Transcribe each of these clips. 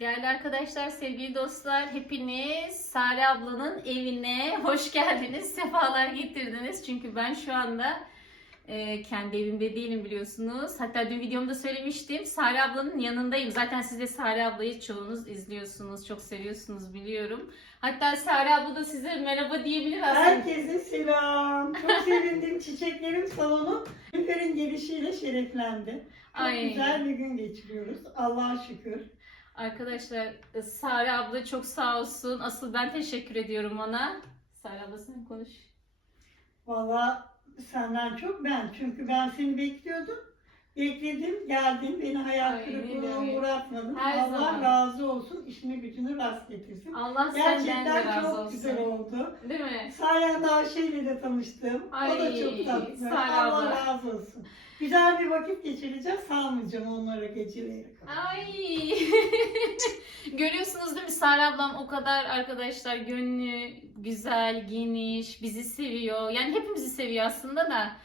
Değerli arkadaşlar, sevgili dostlar, hepiniz Sare ablanın evine hoş geldiniz, sefalar getirdiniz. Çünkü ben şu anda e, kendi evimde değilim biliyorsunuz. Hatta dün videomda söylemiştim, Sare ablanın yanındayım. Zaten siz de Sare ablayı çoğunuz izliyorsunuz, çok seviyorsunuz biliyorum. Hatta Sare abla da size merhaba diyebilir aslında. Herkese selam. Çok sevindim. Çiçeklerim salonu Ülker'in gelişiyle şereflendi. Çok Ay. güzel bir gün geçiriyoruz. Allah'a şükür. Arkadaşlar, e, Sare abla çok sağ olsun. Asıl ben teşekkür ediyorum ona. Sare abla sen konuş. Valla senden çok ben. Çünkü ben seni bekliyordum. Bekledim, geldin. Beni hayal Ay, kırıklığına uğratmadın. Her Allah zaman. razı olsun. İşini gücünü rast getirsin. Allah senden de Gerçekten razı çok olsun. güzel oldu. Değil mi? Sayende Ayşe ile de tanıştım. o da Ay, çok tatlı. Sare Allah abla. razı olsun. Güzel bir vakit geçireceğiz. Sağmayacağım onlara geceleri. Ay. Görüyorsunuz değil mi Sare ablam o kadar arkadaşlar gönlü güzel, geniş, bizi seviyor. Yani hepimizi seviyor aslında da.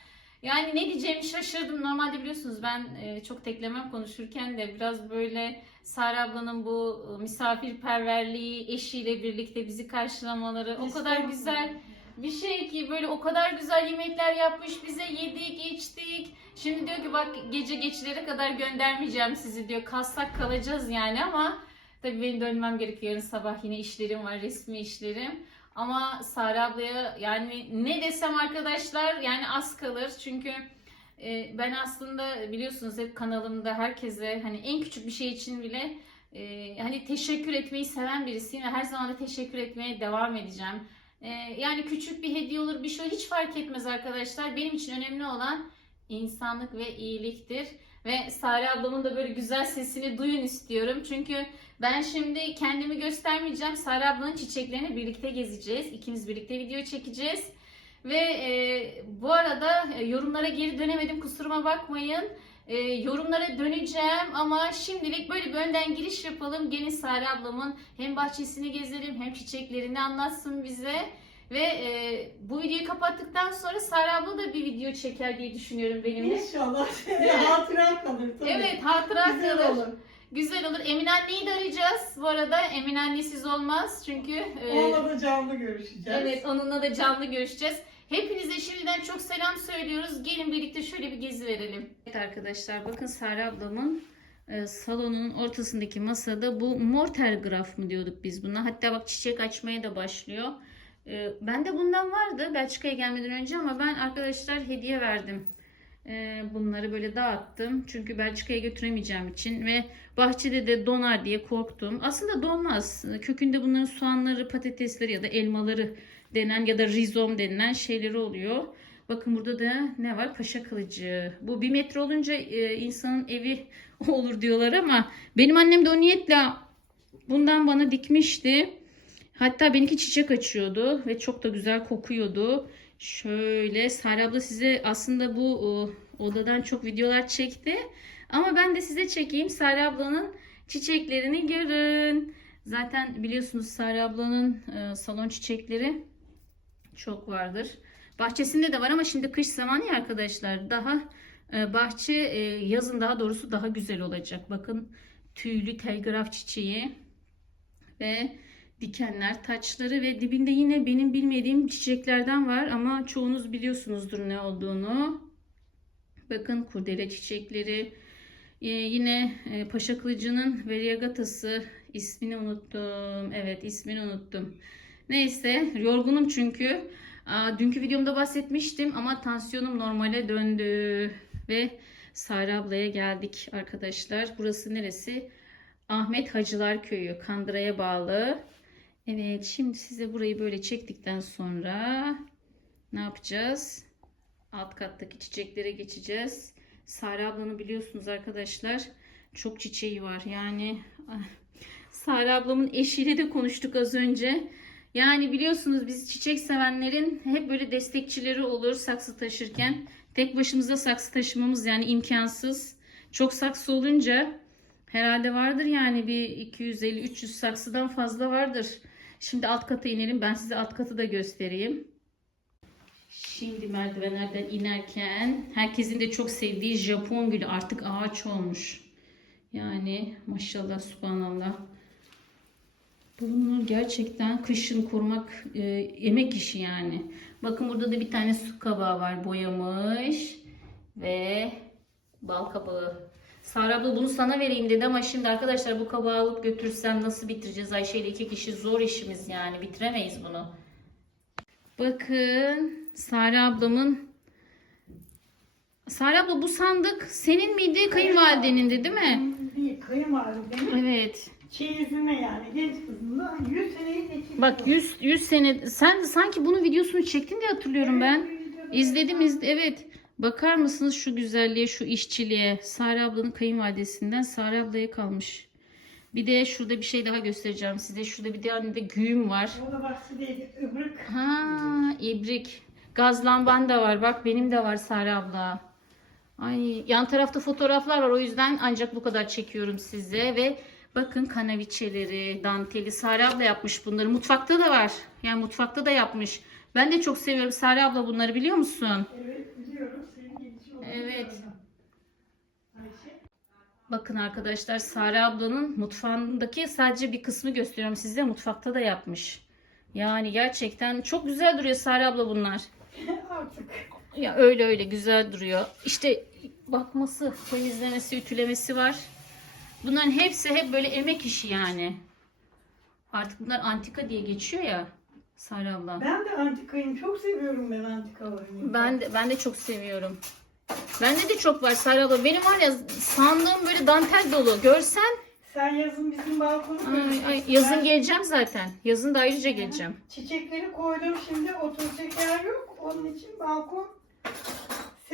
Yani ne diyeceğimi şaşırdım. Normalde biliyorsunuz ben e, çok teklemem konuşurken de biraz böyle Sare ablanın bu e, misafirperverliği, eşiyle birlikte bizi karşılamaları o kadar güzel bir şey ki böyle o kadar güzel yemekler yapmış bize yedik içtik. Şimdi diyor ki bak gece geçilere kadar göndermeyeceğim sizi diyor. Kalsak kalacağız yani ama tabii benim dönmem gerekiyor. Yarın sabah yine işlerim var resmi işlerim. Ama Sare ablaya yani ne desem arkadaşlar yani az kalır. Çünkü e, ben aslında biliyorsunuz hep kanalımda herkese hani en küçük bir şey için bile e, hani teşekkür etmeyi seven birisiyim ve her zaman da teşekkür etmeye devam edeceğim. Ee, yani küçük bir hediye olur bir şey hiç fark etmez arkadaşlar. Benim için önemli olan insanlık ve iyiliktir. Ve Sare ablamın da böyle güzel sesini duyun istiyorum. Çünkü ben şimdi kendimi göstermeyeceğim. Sare ablanın çiçeklerini birlikte gezeceğiz. İkimiz birlikte video çekeceğiz. Ve e, bu arada e, yorumlara geri dönemedim kusuruma bakmayın. E, yorumlara döneceğim ama şimdilik böyle bir önden giriş yapalım. Gene Sare ablamın hem bahçesini gezelim hem çiçeklerini anlatsın bize. Ve e, bu videoyu kapattıktan sonra Sare abla da bir video çeker diye düşünüyorum benimle. İnşallah hatıra kalır tabii. Evet hatıra Güzel kalır. olur. Güzel olur. Emin anneyi de arayacağız. Bu arada Emin annesiz olmaz. Çünkü e, Onunla da canlı görüşeceğiz. evet onunla da canlı görüşeceğiz. Hepinize şimdiden çok selam söylüyoruz. Gelin birlikte şöyle bir gezi verelim. Evet arkadaşlar bakın Sare ablamın e, salonun ortasındaki masada bu mortergraf mı diyorduk biz buna. Hatta bak çiçek açmaya da başlıyor. E, bende bundan vardı Belçika'ya gelmeden önce ama ben arkadaşlar hediye verdim. E, bunları böyle dağıttım. Çünkü Belçika'ya götüremeyeceğim için ve bahçede de donar diye korktum. Aslında donmaz. Kökünde bunların soğanları, patatesleri ya da elmaları denen ya da rizom denilen şeyleri oluyor. Bakın burada da ne var? Paşa kılıcı. Bu bir metre olunca e, insanın evi olur diyorlar ama benim annem de o niyetle bundan bana dikmişti. Hatta benimki çiçek açıyordu ve çok da güzel kokuyordu. Şöyle Sare abla size aslında bu e, odadan çok videolar çekti. Ama ben de size çekeyim. Sare ablanın çiçeklerini görün. Zaten biliyorsunuz Sare ablanın e, salon çiçekleri çok vardır. Bahçesinde de var ama şimdi kış zamanı ya arkadaşlar. Daha e, bahçe e, yazın daha doğrusu daha güzel olacak. Bakın tüylü telgraf çiçeği ve dikenler, taçları ve dibinde yine benim bilmediğim çiçeklerden var ama çoğunuz biliyorsunuzdur ne olduğunu. Bakın kurdele çiçekleri. Ee, yine e, Paşa Kılıcı'nın Variegatası ismini unuttum. Evet ismini unuttum. Neyse yorgunum çünkü. Dünkü videomda bahsetmiştim ama tansiyonum normale döndü. Ve Sare ablaya geldik arkadaşlar. Burası neresi? Ahmet Hacılar Köyü. Kandıra'ya bağlı. Evet şimdi size burayı böyle çektikten sonra ne yapacağız? Alt kattaki çiçeklere geçeceğiz. Sare ablanı biliyorsunuz arkadaşlar. Çok çiçeği var. Yani ah, Sare ablamın eşiyle de konuştuk az önce. Yani biliyorsunuz biz çiçek sevenlerin hep böyle destekçileri olur saksı taşırken. Tek başımıza saksı taşımamız yani imkansız. Çok saksı olunca herhalde vardır yani bir 250-300 saksıdan fazla vardır. Şimdi alt kata inelim. Ben size alt katı da göstereyim. Şimdi merdivenlerden inerken herkesin de çok sevdiği Japon gülü artık ağaç olmuş. Yani maşallah subhanallah. Bunu gerçekten kışın korumak e, emek işi yani. Bakın burada da bir tane su kabağı var boyamış ve bal kabağı. Sara abla bunu sana vereyim dedi ama şimdi arkadaşlar bu kabağı alıp götürsem nasıl bitireceğiz? Ayşe ile iki kişi zor işimiz yani bitiremeyiz bunu. Bakın Sara ablamın Sara abla bu sandık senin miydi kayınvalidenindi değil mi? Bir kayınvalidemin Evet. Çeyizine yani genç kızında 100 seneyi geçirdi. Bak 100 100 sene sen sanki bunun videosunu çektin diye hatırlıyorum ben. İzledim izle evet. Bakar mısınız şu güzelliğe, şu işçiliğe? Sare ablanın kayınvalidesinden Sare ablaya kalmış. Bir de şurada bir şey daha göstereceğim size. Şurada bir tane de güğüm var. O da bahsedeydi. Öbürk Ha, ibrik. Gaz lamban da var. Bak benim de var Sare abla. Ay, yan tarafta fotoğraflar var. O yüzden ancak bu kadar çekiyorum size ve bakın kanaviçeleri, danteli Sare abla yapmış bunları. Mutfakta da var. Yani mutfakta da yapmış. Ben de çok seviyorum Sare abla bunları biliyor musun? evet biliyorum. Evet. Bakın arkadaşlar Sare ablanın mutfağındaki sadece bir kısmı gösteriyorum size. Mutfakta da yapmış. Yani gerçekten çok güzel duruyor Sare abla bunlar. Artık. Ya öyle öyle güzel duruyor. İşte bakması, temizlemesi, ütülemesi var. Bunların hepsi hep böyle emek işi yani. Artık bunlar antika diye geçiyor ya Sare abla. Ben de antikayım. Çok seviyorum ben antikaları. Ben de, ben de çok seviyorum. Bende de çok var Sare abla. Benim var ya sandığım böyle dantel dolu. Görsen Sen yazın bizim balkonu ay, ay, yazın geleceğim zaten. Yazın da ayrıca geleceğim. Çiçekleri koydum şimdi oturacak yer yok. Onun için balkon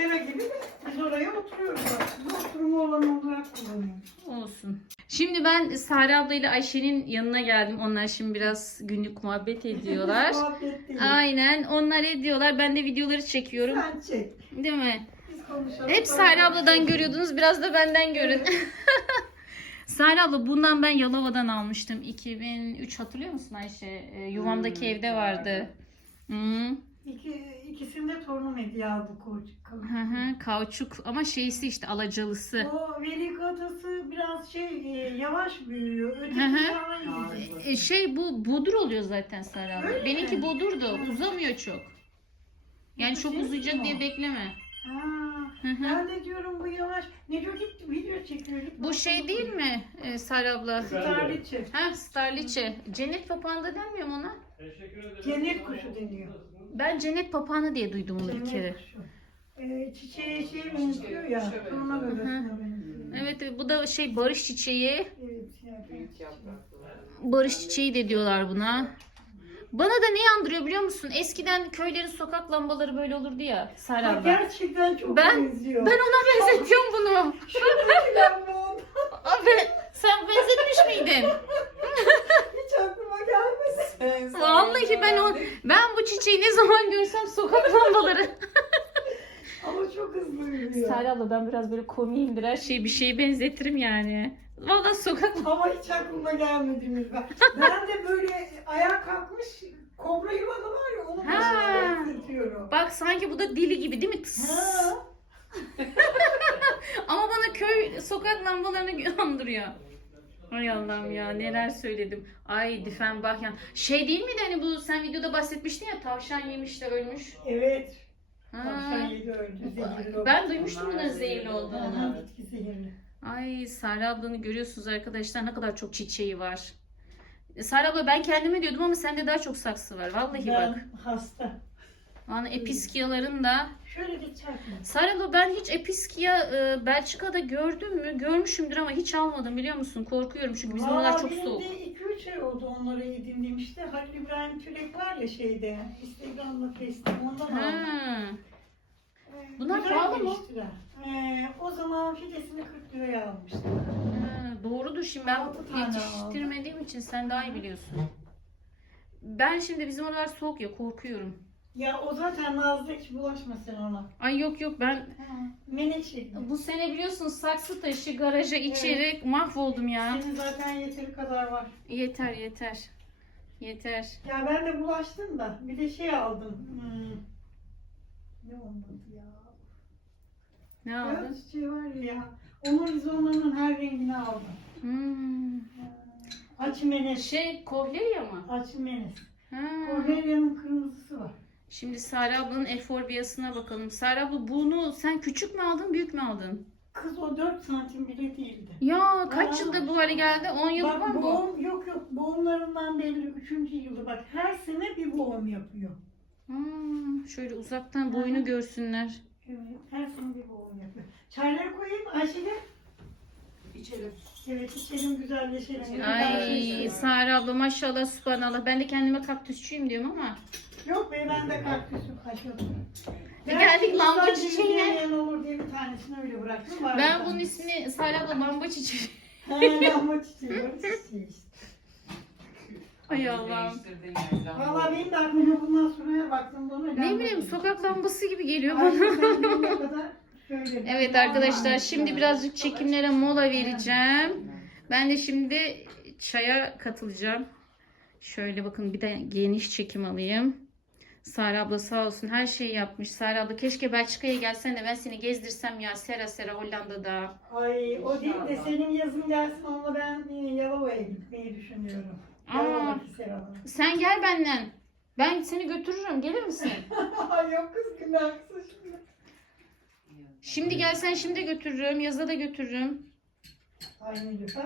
sera gibi de biz oraya oturuyoruz aslında. Oturma alanı olarak kullanıyoruz. Olsun. Şimdi ben Sare abla ile Ayşe'nin yanına geldim. Onlar şimdi biraz günlük muhabbet ediyorlar. Muhabbet değil. Aynen. Onlar ediyorlar. Ben de videoları çekiyorum. Sen çek. Değil mi? Biz konuşalım. Hep Sare abladan görüyordunuz. Biraz da benden görün. Sare abla bundan ben Yalova'dan almıştım. 2003 hatırlıyor musun Ayşe? Ee, yuvamdaki evde vardı. Hı. İki, ikisini de torunum hediye aldı koç. Hı hı, kauçuk ama şeysi işte alacalısı. O velikatası biraz şey e, yavaş büyüyor. Öteki Hı hı. daha iyi. E, şey bu bodur oluyor zaten Sare abla. Öyle Benimki mi? bodurdu. Uzamıyor çok. Yani çok uzayacak diye bekleme. Ha, Hı hı. ben de diyorum bu yavaş. Neco git video çekiyor. Git Bu şey değil mi e, Sare abla? Starliçi. Ha Starliçe. Cennet papağanı da denmiyor mu ona? Teşekkür ederim. Cennet kuşu deniyor. Ben cennet papağanı diye duydum onu bir kere. Ee, çiçeğe şey benziyor ya. Bebesine benziyor. Evet bu da şey barış çiçeği. Yani. Barış çiçeği de diyorlar buna. Bana da ne andırıyor biliyor musun? Eskiden köylerin sokak lambaları böyle olurdu ya abla. Gerçekten çok Ben- benziyor. Ben ona benzetiyorum bunu. Şuradan bu oldu. Abi sen benzetmiş miydin? Gelmedi. Vallahi ben o ben bu çiçeği ne zaman görsem sokak lambaları. Ama çok hızlı. Sare abla ben biraz böyle komiyimdir her şeyi bir şeye benzetirim yani. Vallahi sokak Ama hiç aklıma gelmedi Mirza. Ben de böyle ayağa kalkmış kobra yılanı var ya onu Ha. başına benzetiyorum. Bak sanki bu da dili gibi değil mi? Ha. Ama bana köy sokak lambalarını andırıyor. Ay Allah'ım ya neler söyledim. Ay Diffenbachyan. Şey değil miydi hani bu sen videoda bahsetmiştin ya tavşan yemiş de ölmüş. Evet. Ha. Tavşan yedi öldü. Zehirli. Ben duymuştum bunların zehirli Aha, olduğunu. bitki zehirli. Ay Sare ablanı görüyorsunuz arkadaşlar ne kadar çok çiçeği var. Sare abla ben kendime diyordum ama sende daha çok saksı var. Vallahi bak. Ben hasta. Yani episkiyaların da. Şöyle geçerken. Sare abla ben hiç episkiya e, Belçika'da gördüm mü? Görmüşümdür ama hiç almadım biliyor musun? Korkuyorum çünkü bizim oralar çok benim soğuk. de 2-3 ay oldu onları edindiğim işte. Halil İbrahim Türek var ya şeyde. Instagram'da Facebook'ta ondan aldım. Ha. Ee, Bunlar güzel pahalı mı? geliştiler. Ee, o zaman fidesini 40 liraya almıştım. Ha, doğrudur şimdi ben Altı tane yetiştirmediğim için sen daha iyi biliyorsun. Ben şimdi bizim oralar soğuk ya korkuyorum. Ya o zaten Nazlı hiç bulaşma sen ona. Ay yok yok ben Menekşe. bu sene biliyorsunuz saksı taşı garaja içeri mahvoldum ya. Senin zaten yeteri kadar var. Yeter yeter. Yeter. Ya ben de bulaştım da bir de şey aldım. Hmm. Ne olmadı ya? Ne Ya aldın? çiçeği var ya. Onun rizonlarının her rengini aldım. Hmm. Ay Açımenes. Şey Kohlerya mı? Açımenes. Ha. Kornelya'nın kırmızısı var. Şimdi Sare ablanın eforbiyasına bakalım. Sare abla bunu sen küçük mü aldın büyük mü aldın? Kız o 4 santim bile değildi. Ya kaç Aa. yılda bu hale geldi? 10 yıl var mı bu? boğum, yok yok boğumlarından belli 3. yılı bak her sene bir boğum yapıyor. Hmm, şöyle uzaktan boyunu hı. görsünler. Evet her sene bir boğum yapıyor. Çayları koyayım Ayşe'le. İçelim. Evet içelim güzelleşelim. Ay Sare abla maşallah subhanallah. Ben de kendime kaktüsçüyüm diyorum ama. Yok be ben de kaktüsü kaşıyorum. E geldik mango çiçeğine. Yemeyen olur diye bir tanesini öyle bıraktım. Var Ben bunun ismini Sare abla bamba çiçeği. He lamba çiçeği. işte. Ay Allah'ım. Valla benim de aklıma bundan sonra baktım bunu. Ne bileyim sokak lambası gibi geliyor bana. ben. Evet arkadaşlar şimdi birazcık çekimlere mola vereceğim. Ben de şimdi çaya katılacağım. Şöyle bakın bir de geniş çekim alayım. Sare abla sağ olsun her şeyi yapmış. Sare abla keşke Belçika'ya gelsen de ben seni gezdirsem ya sera sera Hollanda'da. Ay o değil de senin yazın gelsin onunla ben e, Yalova'ya gitmeyi düşünüyorum. Aa. Yalova'daki Serap'a. Sen gel benden. Ben seni götürürüm. Gelir misin? Ay yok kız günahsız şimdi. Şimdi gelsen şimdi götürürüm. Yaza da götürürüm. Ay Nilüfer.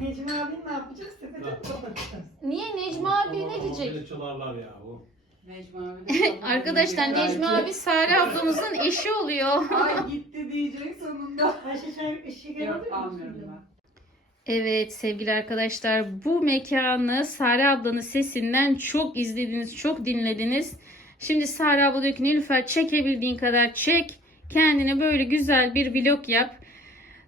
Necmi abin ne yapacağız? Tepede mi kapatacağız? Niye Necmi abi ne diyecek? Beni çalarlar ya. O. Necmi abi. Arkadaşlar Necmi abi Sare ablamızın eşi oluyor. Ay gitti diyecek sonunda. Ayşe çay şeker alır Yok mısın? almıyorum ben. Evet sevgili arkadaşlar bu mekanı Sare ablanın sesinden çok izlediniz, çok dinlediniz. Şimdi Sare abla diyor ki Nilüfer çekebildiğin kadar çek. Kendine böyle güzel bir vlog yap.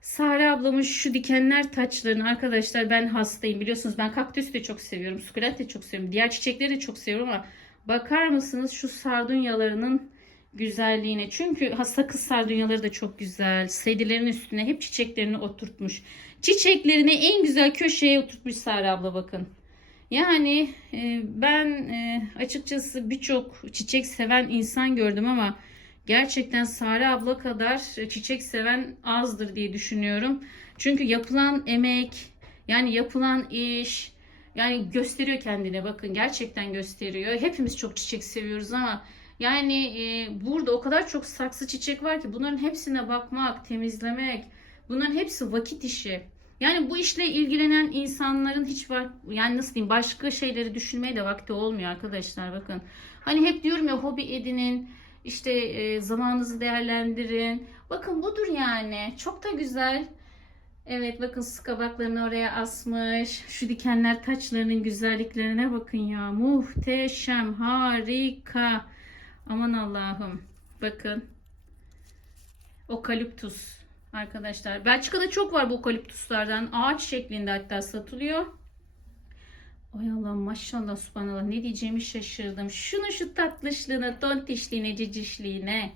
Sare ablamın şu dikenler taçlarını arkadaşlar ben hastayım. Biliyorsunuz ben kaktüs de çok seviyorum. Sukulent de çok seviyorum. Diğer çiçekleri de çok seviyorum ama bakar mısınız şu sardunyalarının güzelliğine. Çünkü sakız sardunyaları da çok güzel. Sedilerin üstüne hep çiçeklerini oturtmuş. Çiçeklerini en güzel köşeye oturtmuş Sare abla bakın. Yani e, ben e, açıkçası birçok çiçek seven insan gördüm ama gerçekten Sare abla kadar çiçek seven azdır diye düşünüyorum. Çünkü yapılan emek, yani yapılan iş, yani gösteriyor kendine bakın gerçekten gösteriyor. Hepimiz çok çiçek seviyoruz ama yani e, burada o kadar çok saksı çiçek var ki bunların hepsine bakmak, temizlemek, bunların hepsi vakit işi. Yani bu işle ilgilenen insanların hiç var yani nasıl diyeyim başka şeyleri düşünmeye de vakti olmuyor arkadaşlar bakın. Hani hep diyorum ya hobi edinin işte e, zamanınızı değerlendirin. Bakın budur yani çok da güzel. Evet bakın su kabaklarını oraya asmış. Şu dikenler taçlarının güzelliklerine bakın ya. Muhteşem, harika. Aman Allah'ım. Bakın. Okaliptus arkadaşlar. Belçika'da çok var bu okaliptuslardan. Ağaç şeklinde hatta satılıyor. Ay Allah maşallah subhanallah ne diyeceğimi şaşırdım. Şunu şu tatlışlığına, tontişliğine, cicişliğine.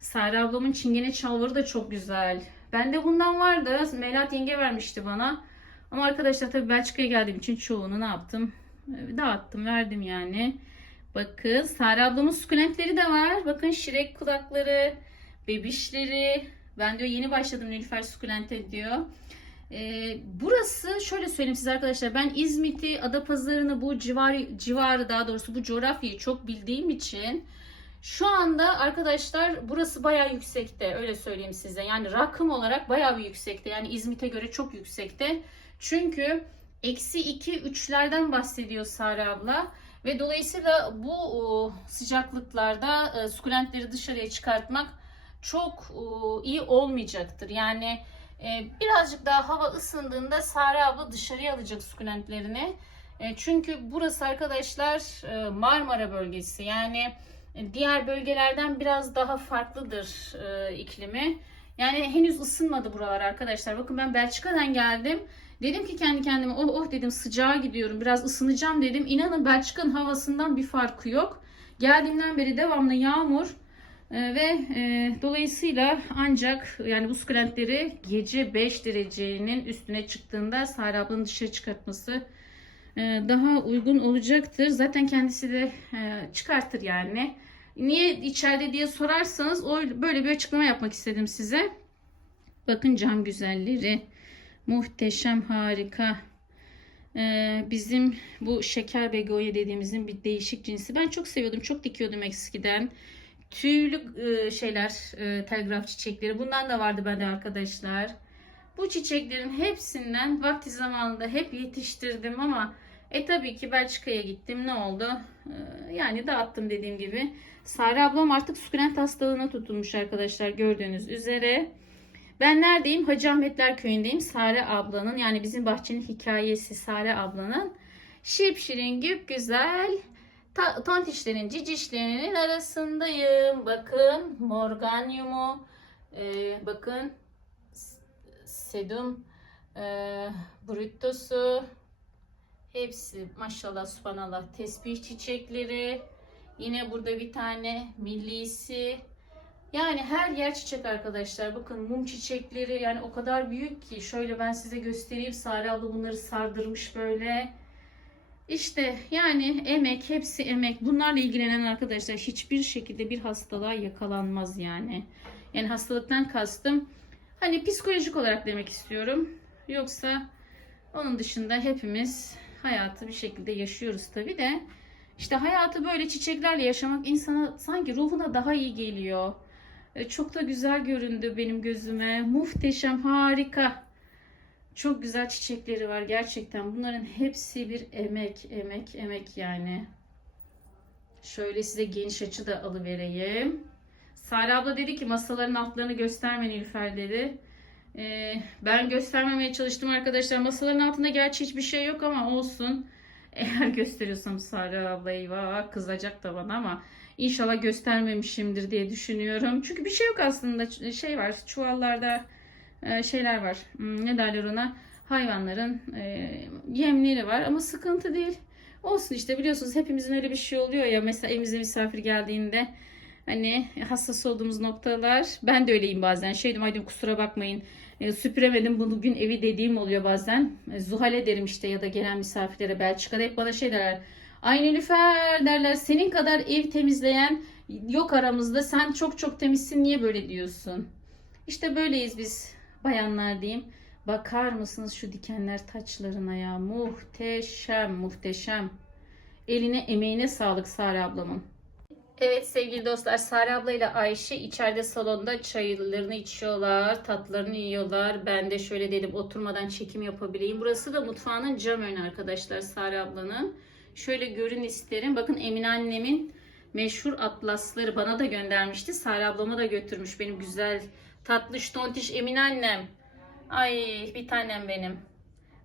Sare ablamın çingene çalvarı da çok güzel. Bende bundan vardı. Melat yenge vermişti bana. Ama arkadaşlar tabii Belçika'ya geldiğim için çoğunu ne yaptım? Ee, Dağıttım, verdim yani. Bakın Sare ablamın sukulentleri de var. Bakın şirek kulakları, bebişleri. Ben diyor yeni başladım Nilüfer sukulente diyor. Ee, burası şöyle söyleyeyim size arkadaşlar. Ben İzmit'i, Adapazarı'nı bu civarı, civarı daha doğrusu bu coğrafyayı çok bildiğim için şu anda arkadaşlar burası bayağı yüksekte öyle söyleyeyim size. Yani rakım olarak bayağı bir yüksekte. Yani İzmit'e göre çok yüksekte. Çünkü eksi 2 3'lerden bahsediyor Sare abla. Ve dolayısıyla bu sıcaklıklarda e, sukulentleri dışarıya çıkartmak çok iyi olmayacaktır. Yani e, birazcık daha hava ısındığında Sare abla dışarıya alacak sukulentlerini. E, çünkü burası arkadaşlar e, Marmara bölgesi. Yani diğer bölgelerden biraz daha farklıdır e, iklimi. Yani henüz ısınmadı buralar arkadaşlar. Bakın ben Belçika'dan geldim. Dedim ki kendi kendime oh oh dedim sıcağa gidiyorum biraz ısınacağım dedim. İnanın Belçika'nın havasından bir farkı yok. Geldiğimden beri devamlı yağmur e, ve e, dolayısıyla ancak yani bu sukulentleri gece 5 derecenin üstüne çıktığında Sare ablanın dışarı çıkartması daha uygun olacaktır. Zaten kendisi de e, çıkartır yani. Niye içeride diye sorarsanız o böyle bir açıklama yapmak istedim size. Bakın cam güzelleri. Muhteşem, harika. Ee, bizim bu şeker begonya dediğimizin bir değişik cinsi. Ben çok seviyordum. Çok dikiyordum eskiden. Tüylü e, şeyler, e, telgraf çiçekleri. Bundan da vardı bende arkadaşlar. Bu çiçeklerin hepsinden vakti zamanında hep yetiştirdim ama e tabii ki Belçika'ya gittim. Ne oldu? Ee, yani dağıttım dediğim gibi. Sare ablam artık sukulent hastalığına tutulmuş arkadaşlar gördüğünüz üzere. Ben neredeyim? Hacı Ahmetler köyündeyim. Sare ablanın yani bizim bahçenin hikayesi Sare ablanın şipşirin güp güzel ta- tontişlerin cicişlerinin arasındayım. Bakın morganyumu e, bakın sedum e, bruttosu hepsi maşallah subhanallah tesbih çiçekleri yine burada bir tane millisi yani her yer çiçek arkadaşlar. Bakın mum çiçekleri yani o kadar büyük ki. Şöyle ben size göstereyim. Sare abla bunları sardırmış böyle. İşte yani emek, hepsi emek. Bunlarla ilgilenen arkadaşlar hiçbir şekilde bir hastalığa yakalanmaz yani. Yani hastalıktan kastım hani psikolojik olarak demek istiyorum. Yoksa onun dışında hepimiz hayatı bir şekilde yaşıyoruz tabi de. İşte hayatı böyle çiçeklerle yaşamak insana sanki ruhuna daha iyi geliyor. E, Çok da güzel göründü benim gözüme. Muhteşem, harika. Çok güzel çiçekleri var gerçekten. Bunların hepsi bir emek, emek, emek yani. Şöyle size geniş açı da alıvereyim. Sare abla dedi ki masaların altlarını gösterme Nilüfer dedi. E, ben göstermemeye çalıştım arkadaşlar. Masaların altında gerçi hiçbir şey yok ama olsun. Eğer gösteriyorsam Sare abla eyvah kızacak da bana ama İnşallah göstermemişimdir diye düşünüyorum. Çünkü bir şey yok aslında. Şey var çuvallarda e, şeyler var. Hmm, Ne derler ona? Hayvanların e, yemleri var ama sıkıntı değil. Olsun işte biliyorsunuz hepimizin öyle bir şey oluyor ya. Mesela evimize misafir geldiğinde hani hassas olduğumuz noktalar. Ben de öyleyim bazen. Şey "Ay diyorum, kusura bakmayın. E, süpüremedim bu bugün evi dediğim oluyor bazen. E, Zuhal ederim işte ya da gelen misafirlere Belçika'da hep bana şey derler. Ay Nilüfer derler senin kadar ev temizleyen yok aramızda sen çok çok temizsin niye böyle diyorsun? İşte böyleyiz biz bayanlar diyeyim. Bakar mısınız şu dikenler taçlarına ya muhteşem muhteşem. Eline emeğine sağlık Sare ablamın. Evet sevgili dostlar Sare abla ile Ayşe içeride salonda çaylarını içiyorlar, tatlarını yiyorlar. Ben de şöyle dedim oturmadan çekim yapabileyim. Burası da mutfağının cam önü arkadaşlar Sare ablanın. Şöyle görün isterim. Bakın Emine annemin meşhur atlasları bana da göndermişti. Sare ablama da götürmüş benim güzel tatlış tontiş Emine annem. Ay bir tanem benim.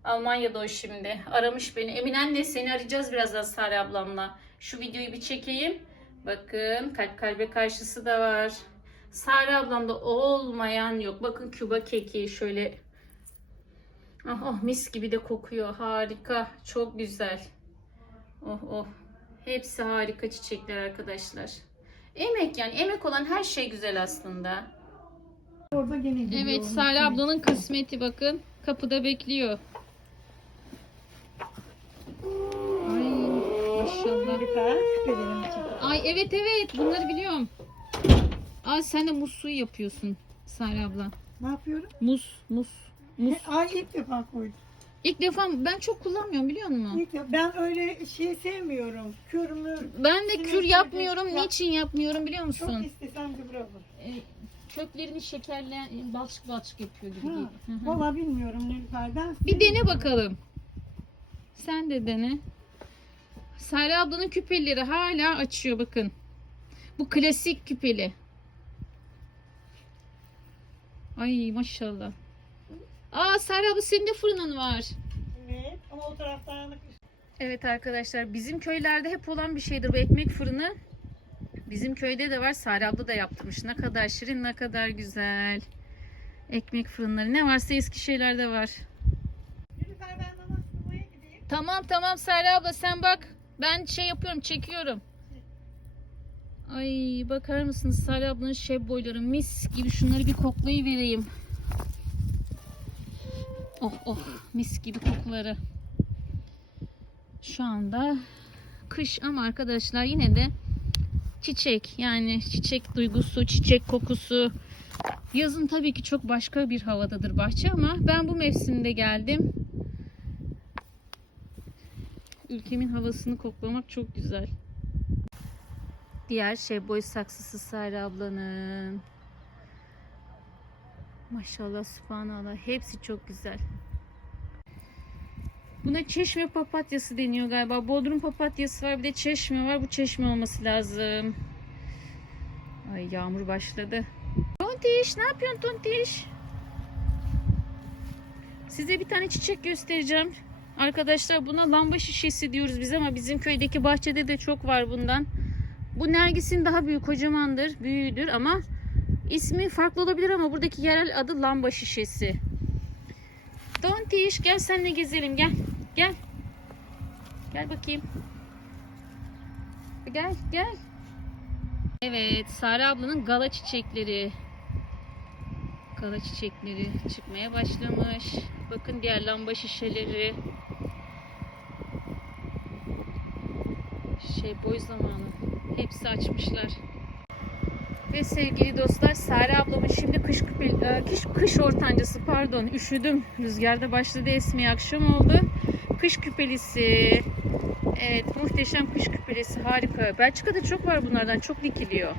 Almanya'da o şimdi. Aramış beni. Emine anne seni arayacağız birazdan Sare ablamla. Şu videoyu bir çekeyim. Bakın kalp kalbe karşısı da var. Sare ablamda olmayan yok. Bakın Küba keki şöyle. Ah, oh, mis gibi de kokuyor. Harika. Çok güzel. Oh oh. Hepsi harika çiçekler arkadaşlar. Emek yani emek olan her şey güzel aslında. Orada gene gidiyor. Evet Sare ablanın kısmeti bakın. Kapıda bekliyor. Maşallah. Ay evet evet bunları biliyorum. Ay sen de muz suyu yapıyorsun Sare abla. Ne yapıyorum? Muz, muz, muz. He, Ay ilk defa koydum. İlk defa ben çok kullanmıyorum biliyor musun? İlk defa. Ben öyle şey sevmiyorum. Kürmü Ben de Sinir kür yapmıyorum. yap- Niçin yapmıyorum biliyor çok musun? istesem de bırakırım. Ee, köklerini şekerle balçık balçık yapıyor gibi. Ha, değil. Hı hı. Valla bilmiyorum Nilüfer. Ben Bir dene bakalım. Sen de dene. Sare ablanın küpeleri hala açıyor bakın. Bu klasik küpeli. Ay maşallah. Aa Sare abla senin de fırının var. Evet ama o taraftan Evet arkadaşlar bizim köylerde hep olan bir şeydir bu ekmek fırını. Bizim köyde de var. Sare abla da yaptırmış. Ne kadar şirin ne kadar güzel. Ekmek fırınları ne varsa eski şeylerde var. Nilüfer ben namaz kılmaya gideyim. Tamam tamam Sare abla sen bak. Ben şey yapıyorum çekiyorum. Ay bakar mısınız Sare ablanın şeb boyları mis gibi şunları bir koklayıvereyim. Oh oh mis gibi kokuları. Şu anda kış ama arkadaşlar yine de çiçek yani çiçek duygusu, çiçek kokusu. Yazın tabii ki çok başka bir havadadır bahçe ama ben bu mevsimde geldim. Ülkemin havasını koklamak çok güzel. Diğer şey boy saksısı Sare ablanın. Maşallah subhanallah hepsi çok güzel. Buna çeşme papatyası deniyor galiba. Bodrum papatyası var bir de çeşme var. Bu çeşme olması lazım. Ay yağmur başladı. Tontiş ne yapıyorsun Tontiş? Size bir tane çiçek göstereceğim. Arkadaşlar buna lamba şişesi diyoruz biz ama bizim köydeki bahçede de çok var bundan. Bu nergisin daha büyük kocamandır, büyüğüdür ama ismi farklı olabilir ama buradaki yerel adı lamba şişesi. Tontiş gel seninle gezelim gel. Gel. Gel bakayım. Gel gel. Evet Sare ablanın gala çiçekleri. Gala çiçekleri çıkmaya başlamış. Bakın diğer lamba şişeleri. Şey boy zamanı. Hepsi açmışlar. Ve sevgili dostlar Sare ablamın şimdi kış, e, kış, kış ortancası pardon üşüdüm. Rüzgarda başladı esmeye akşam oldu. Kış küpelisi. Evet muhteşem kış küpelisi harika. Belçika'da çok var bunlardan çok dikiliyor.